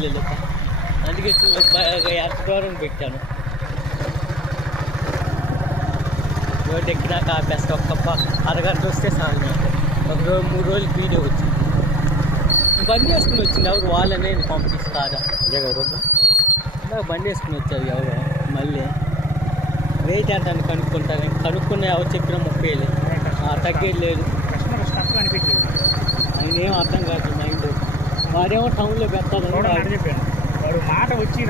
రావట్లేదు, అందుకే ఎంత దూరం పెట్టాను. రోడ్డు ఎక్కినాక ఆపేస్తా, ఒక్క అరగంట వస్తే చాలు. ఒక 3 రోజులకి వీడియో వచ్చింది. బండి వేసుకుని వచ్చింది ఎవరు, వాళ్ళనే పంపిస్తారా బండి వేసుకుని వచ్చారు ఎవరు. మళ్ళీ రేట్ ఎంత అని కనుక్కుంటారు, కనుక్కున్న ఎవరు చెప్పినా 30,000 తగ్గేది లేదు. ఆయన ఏం అర్థం కాదు మైండ్. వాడేమో టౌన్లో పెట్టాలని చెప్పాను, వాడు మాట వచ్చి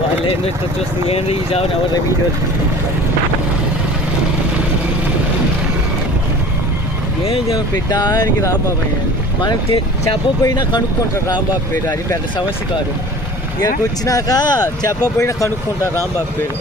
వాళ్ళు ఏంటో చూస్తుంది, ఏంటి ఈ జాబ్ ఎవరి వీడియో ఏం పెట్టడానికి రాంబాబు మనం చెప్పపోయినా కనుక్కుంటారు రాంబాబు పేరు. అది పెద్ద సమస్య కాదు. ఇక్కడికి వచ్చినాక చెప్పపోయినా కనుక్కుంటారు రాంబాబు పేరు.